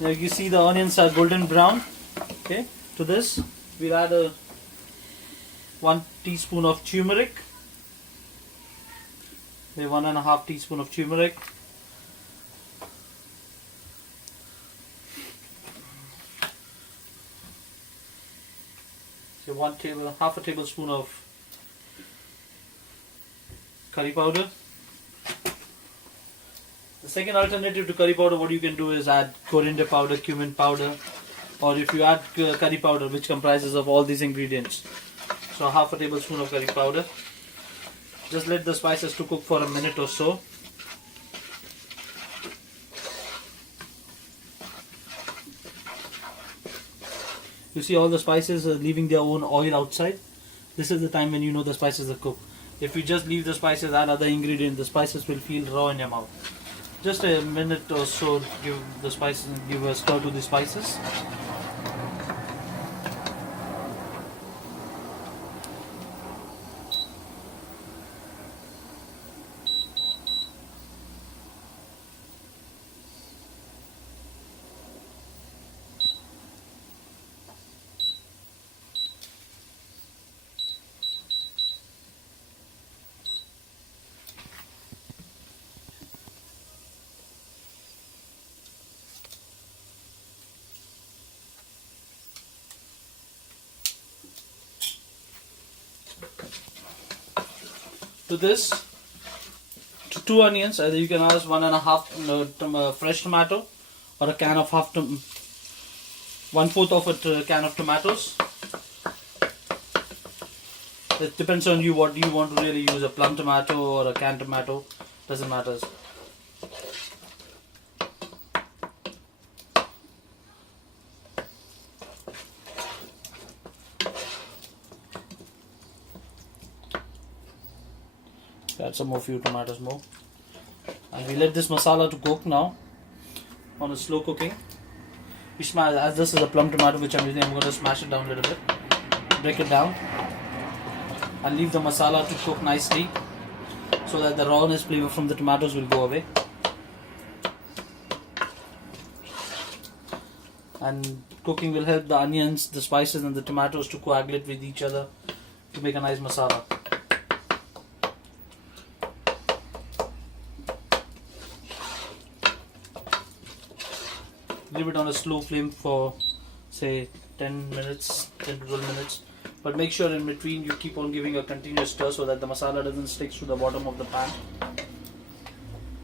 Now you see the onions are golden brown. Okay, to this we'll add 1 teaspoon of turmeric. 1.5 teaspoon of turmeric. So half a tablespoon of curry powder. The second alternative to curry powder, what you can do is add coriander powder, cumin powder, or if you add curry powder, which comprises of all these ingredients. So half a tablespoon of curry powder. Just let the spices to cook for a minute or so. You see all the spices are leaving their own oil outside. This is the time when you know the spices are cooked. If you just leave the spices, add other ingredients, the spices will feel raw in your mouth. Just a minute or so, give the spices, give a stir to the spices. To this, to 2 onions, either you can add 1.5 fresh tomato, or a can of 1/4 of a can of tomatoes. It depends on you what you want to really use, a plum tomato or a canned tomato, doesn't matter. Add some more few tomatoes more, and we let this masala to cook now on a slow cooking. As this is a plum tomato which I'm using, I'm going to smash it down a little bit, break it down, and leave the masala to cook nicely so that the rawness flavor from the tomatoes will go away. And cooking will help the onions, the spices and the tomatoes to coagulate with each other to make a nice masala. Leave it on a slow flame for say 10 minutes, 10 to 12 minutes. But make sure in between you keep on giving a continuous stir so that the masala doesn't stick to the bottom of the pan.